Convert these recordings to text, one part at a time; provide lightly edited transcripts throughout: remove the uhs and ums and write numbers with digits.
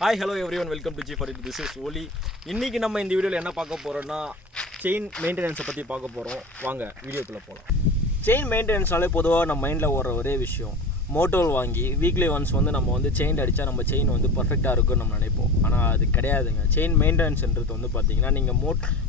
Hi hello everyone, welcome to G for it. This is Oli. இன்றைக்கி நம்ம இந்த வீடியோவில் என்ன பார்க்க போகிறோன்னா, செயின் மெயின்டெனன்ஸை பற்றி பார்க்க போகிறோம். வாங்க வீடியோக்குள்ளே போகலாம். செயின் மெயின்டெனன்ஸ்னாலே பொதுவாக நம்ம மைண்டில் ஓடுற ஒரே விஷயம், மோட்டோல் வாங்கி வீக்லி ஒன்ஸ் வந்து நம்ம வந்து செயின் அடித்தா நம்ம செயின் வந்து பர்ஃபெக்டாக இருக்கும்னு நம்ம நினைப்போம். ஆனால் அது கிடையாதுங்க. செயின் மெயின்டெனன்ஸ்ன்றது வந்து பார்த்திங்கன்னா, நீங்கள்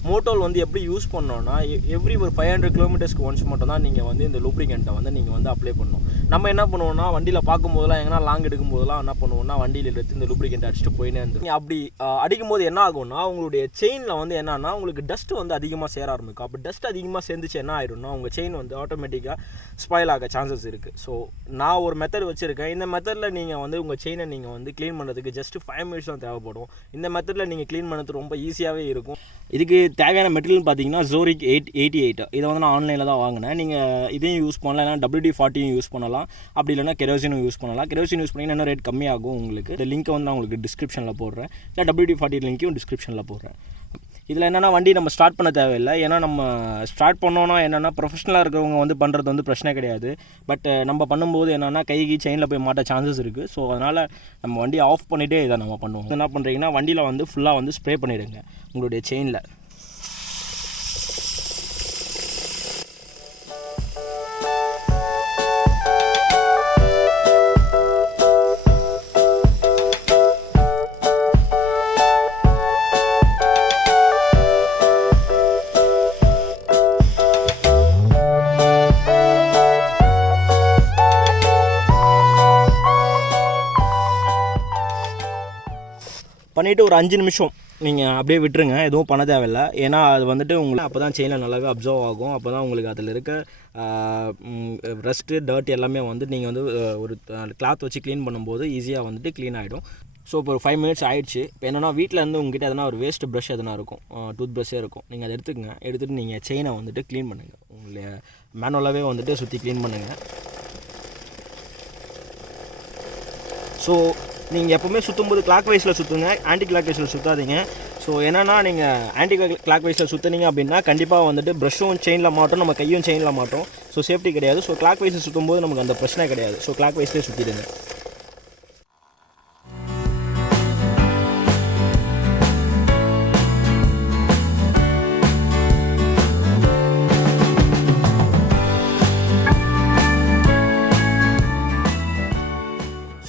மோட்டோல் வந்து எப்படி யூஸ் பண்ணோன்னா, எவ்ரி ஒரு 500 கிலோமீட்டர்ஸ்க்கு ஒன்ஸ் மட்டும் தான் நீங்கள் வந்து இந்த லூப்ரிகண்ட்டை வந்து நீங்கள் வந்து அப்ளை பண்ணணும். நம்ம என்ன பண்ணுவோம்னா, வண்டியில் பார்க்கும்போதெல்லாம் எங்கன்னா லாங் எடுக்கும்போதெல்லாம் என்ன பண்ணுவோம்னா, வண்டியில் எடுத்து இந்த லூப்ரிகண்ட் அடிச்சுட்டு போயினே இருந்துடும். அப்படி அடிக்கும்போது என்ன ஆகும்னா, உங்களுடைய செயினில் வந்து என்னன்னா உங்களுக்கு டஸ்ட் வந்து அதிகமாக சேர ஆரம்பிக்கும். அப்படி டஸ்ட் அதிகமாக சேர்ந்துச்சு என்ன ஆகிடும்னா, உங்கள் செயின் வந்து ஆட்டோமேட்டிக்காக ஸ்பாயில் ஆக சான்சஸ் இருக்குது. ஸோ நான் ஒரு மெத்தட் வச்சுருக்கேன். இந்த மெத்தடில் நீங்கள் வந்து உங்கள் செயினை நீங்கள் வந்து க்ளீன் பண்ணுறதுக்கு ஜஸ்ட் 5 மினிட்ஸ் தான் தேவைப்படும். இந்த மெத்தடில் நீங்கள் க்ளீன் பண்ணுறது ரொம்ப ஈஸியாகவே இருக்கும். இதுக்கு தேவையான மெட்டீரியல் பார்த்தீங்கன்னா ஜோரிக் 888. இதை வந்து நான் ஆன்லைனில் தான் வாங்கினேன். நீங்கள் இதையும் யூஸ் பண்ணலாம், இல்லைனா WD-40 யூஸ் பண்ணலாம், அப்படி இல்லைனா கெரோசினும் யூஸ் பண்ணலாம். கெரோசின் யூஸ் பண்ணிங்கன்னா இன்னும் ரேட் கம்மியாகும் உங்களுக்கு. இந்த லிங்க்கை வந்து நான் உங்களுக்கு டிஸ்கிரிப்ஷனில் போடுறேன், இல்லை WD-40 லிங்க்கையும் டிஸ்கிரிப்ஷனில் போடுறேன். இதில் என்னென்னா, வண்டி நம்ம ஸ்டார்ட் பண்ண தேவையில்லை. ஏன்னா நம்ம ஸ்டார்ட் பண்ணோன்னா என்னென்னா, ப்ரொஃபஷனலாக இருக்கிறவங்க வந்து பண்ணுறது வந்து பிரச்சனை கிடையாது. பட் நம்ம பண்ணும்போது என்னென்னா, கைக்கு செயினில் போய் மாட்ட சான்சஸ் இருக்குது. ஸோ அதனால் நம்ம வண்டியை ஆஃப் பண்ணிவிட்டே இதை நம்ம பண்ணுவோம். என்ன பண்ணுறீங்கன்னா, வண்டியில் வந்து ஃபுல்லாக வந்து ஸ்ப்ரே பண்ணிவிடுங்க உங்களுடைய செயினில். பண்ணிவிட்டு ஒரு 5 நிமிஷம் நீங்கள் அப்படியே விட்டுருங்க, எதுவும் பண்ண தேவையில்லை. ஏன்னா அது வந்துட்டு உங்களுக்கு அப்போ தான் செயினில் நல்லாவே அப்சர்வ் ஆகும். அப்போ தான் உங்களுக்கு அதில் இருக்க ரஸ்ட்டு டர்ட் எல்லாமே வந்து நீங்கள் வந்து ஒரு கிளாத் வச்சு க்ளீன் பண்ணும்போது ஈஸியாக வந்துட்டு க்ளீன் ஆகிடும். ஸோ இப்போ ஒரு 5 மினிட்ஸ் ஆகிடுச்சு. இப்போ என்னென்னா, வீட்டில் இருந்து உங்ககிட்ட எதனா ஒரு வேஸ்ட் ப்ரஷ் எதனா இருக்கும், டூத் ப்ரஷ்ஷே இருக்கும். நீங்கள் அதை எடுத்துக்கங்க. எடுத்துகிட்டு நீங்கள் செயினை வந்துட்டு க்ளீன் பண்ணுங்கள். உங்களுடைய மேனுவலாகவே வந்துட்டு சுற்றி க்ளீன் பண்ணுங்கள். ஸோ நீங்கள் எப்போவுமே சுற்றும்போது கிளாக் வைஸில் சுற்றுங்க, ஆன்டி கிளாக் வைஸில் சுற்றாதீங்க. ஸோ என்னென்னா, நீங்கள் ஆன்டி கிளாக் வைஸில் சுற்றுனீங்க அப்படின்னா கண்டிப்பாக வந்துட்டு ப்ரஷ்ஷும் செயினில் மாட்டோம், நம்ம கையும் செயினில் மாட்டோம். ஸோ சேஃப்டி கிடையாது. ஸோ கிளாக் வைஸில் சுற்றும்போது நமக்கு அந்த பிரச்சனை கிடையாது. ஸோ கிளாக் வைஸ்லேயே சுற்றிடுங்க.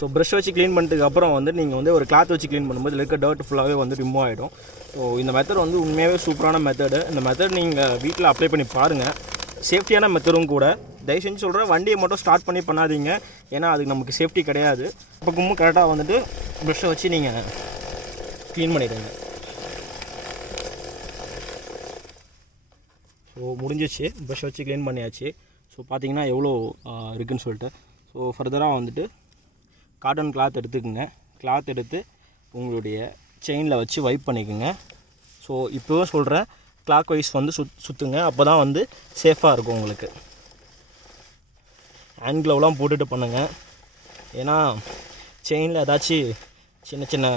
ஸோ ப்ரஷ் வச்சு க்ளீன் பண்ணிட்டு அப்புறம் வந்து நீங்கள் வந்து ஒரு கிளாத் வச்சு க்ளீன் பண்ணும்போது இருக்க டர்ட் ஃபுல்லாகவே வந்து ரிமூவ் ஆகிடும். ஸோ இந்த மெத்தட் வந்து உண்மையாகவே சூப்பரான மெத்தடு. இந்த மெத்தட் நீங்கள் வீட்டில் அப்ளை பண்ணி பாருங்கள். சேஃப்டியான மெத்தடும் கூட. தயவு செஞ்சு சொல்கிறேன், வண்டியை மட்டும் ஸ்டார்ட் பண்ணி பண்ணாதீங்க. ஏன்னா அதுக்கு நமக்கு சேஃப்டி கிடையாது. பக்கமும் கரெக்டாக வந்துட்டு ப்ரஷ்ஷை வச்சு நீங்கள் க்ளீன் பண்ணிடுங்க. ஸோ முடிஞ்சிச்சு, ப்ரஷ் வச்சு க்ளீன் பண்ணியாச்சு. ஸோ பார்த்தீங்கன்னா எவ்வளோ இருக்குதுன்னு சொல்லிட்டு. ஸோ ஃபர்தராக வந்துட்டு காட்டன் கிளாத் எடுத்துக்கோங்க. கிளாத் எடுத்து உங்களுடைய செயினில் வச்சு வைப் பண்ணிக்கோங்க. ஸோ இப்போவும் சொல்கிறேன், கிளாக் வைஸ் வந்து சுற்றுங்க. அப்போ தான் வந்து சேஃபாக இருக்கும் உங்களுக்கு. ஹேண்ட் க்ளவ்லாம் போட்டுட்டு பண்ணுங்கள். ஏன்னா செயினில் ஏதாச்சும் சின்ன சின்ன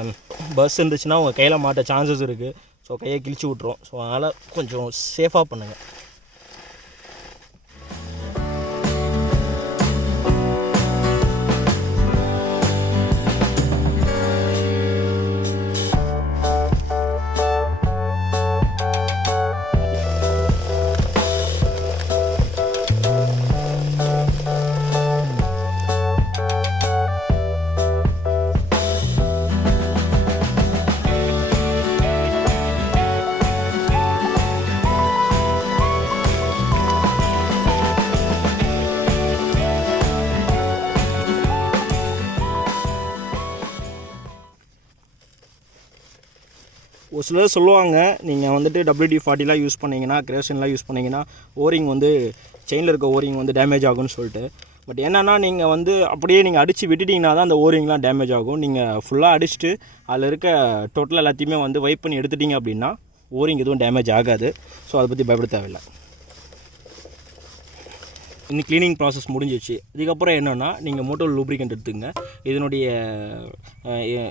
பஸ் இருந்துச்சுன்னா உங்கள் கையில் மாட்ட சான்சஸ் இருக்குது. ஸோ கையை கிழிச்சு விட்ரும். ஸோ அதனால் கொஞ்சம் சேஃபாக பண்ணுங்கள். ஒரு சிலர் சொல்லுவாங்க, நீங்கள் வந்துட்டு WD-40லாம் யூஸ் பண்ணிங்கன்னா, கெரோசின்லாம் யூஸ் பண்ணிங்கன்னா ஓரிங் வந்து செயினில் இருக்க ஓரிங் வந்து டேமேஜ் ஆகும்னு சொல்லிட்டு. பட் என்னென்னா, நீங்கள் வந்து அப்படியே நீங்கள் அடித்து விட்டுட்டிங்கன்னா தான் அந்த ஓரிங்லாம் டேமேஜ் ஆகும். நீங்கள் ஃபுல்லாக அடிச்சுட்டு அதில் இருக்க டோட்டல் எல்லாத்தையுமே வந்து வைப் பண்ணி எடுத்துட்டிங்க அப்படின்னா ஓரிங் எதுவும் டேமேஜ் ஆகாது. ஸோ அதை பற்றி பயப்பட தேவையில்லை. இந்த க்ளீனிங் ப்ராசஸ் முடிஞ்சிச்சு. இதுக்கப்புறம் என்னென்னா நீங்கள் மோட்டோ லூப்ரிகன்ட் எடுத்துங்க. இதனுடைய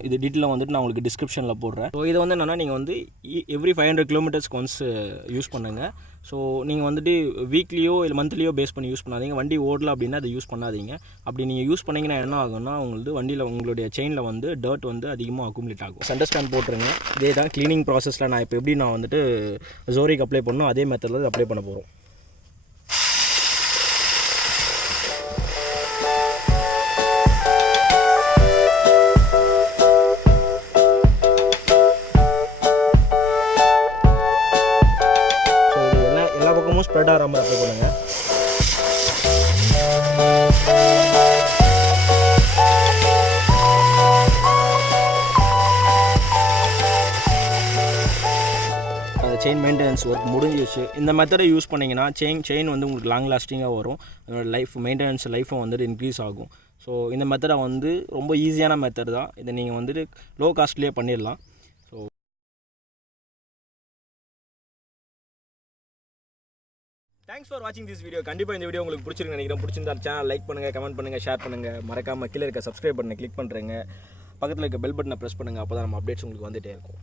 இது டீட்டெயிலாக வந்துட்டு நான் உங்களுக்கு டிஸ்கிரிப்ஷனில் போடுறேன். ஸோ இதை வந்து என்னென்னா நீங்கள் வந்து எவ்ரி 500 கிலோமீட்டர்ஸ்க்கு ஒன்ஸ் யூஸ் பண்ணுங்கள். ஸோ நீங்கள் வந்துட்டு வீக்லியோ இல்லை மந்த்லியோ பேஸ் பண்ணி யூஸ் பண்ணாதீங்க. வண்டி ஓடல அப்படின்னா அதை யூஸ் பண்ணாதீங்க. அப்படி நீங்கள் யூஸ் பண்ணிங்கன்னா என்ன ஆகும்னா உங்களுக்கு வண்டியில் உங்களுடைய செயினில் வந்து டர்ட் வந்து அதிகமாக அக்குமுலேட் ஆகும். சென்டர் ஸ்டாண்ட் போட்டுருங்க. இதே தான் க்ளீனிங் ப்ராசஸில் நான் இப்போ எப்படி நான் வந்துட்டு ஜோரிக்கு அப்ளை பண்ணணும் அதே மெத்தடில் அப்ளை பண்ண போகிறோம். ஸ்ப்ரெட் ஆகிற மாதிரி அப்ளை பண்ணுங்கள். செயின் மெயின்டெனன்ஸ் ஒர்க் முடிஞ்சிச்சு. இந்த மெத்தடை யூஸ் பண்ணிங்கன்னா செயின் வந்து உங்களுக்கு லாங் லாஸ்டிங்காக வரும். அதோட மெயின்டெனன்ஸ் லைஃப்பும் வந்துட்டு இன்க்ரீஸ் ஆகும். ஸோ இந்த மெத்தடை வந்து ரொம்ப ஈஸியான மெத்தட் தான். இதை நீங்கள் வந்துட்டு லோ காஸ்ட்லேயே பண்ணிடலாம். ஸோ தேங்க்ஸ் ஃபார் வாட்சிங் திஸ் வீடியோ. கண்டிப்பாக இந்த வீடியோ உங்களுக்கு பிடிச்சிருக்கு நினைக்கிறேன். பிடிச்சிருந்தா சேனல் லைக் பண்ணுங்கள், கமெண்ட் பண்ணுங்கள், ஷேர் பண்ணுங்கள். மறக்காமல் கீழே இருக்க சப்ஸ்கிரைப் பண்ண கிளிக் பண்ணுறேங்க. பக்கத்தில் இருக்க பெல் பட்டனை ப்ரெஸ் பண்ணுங்கள். அப்போ தான் நம்ம அப்டேட்ஸ் உங்களுக்கு வந்துகிட்டே இருக்கும்.